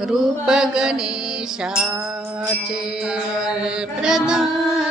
रूप रूपगणेशाचे प्रदान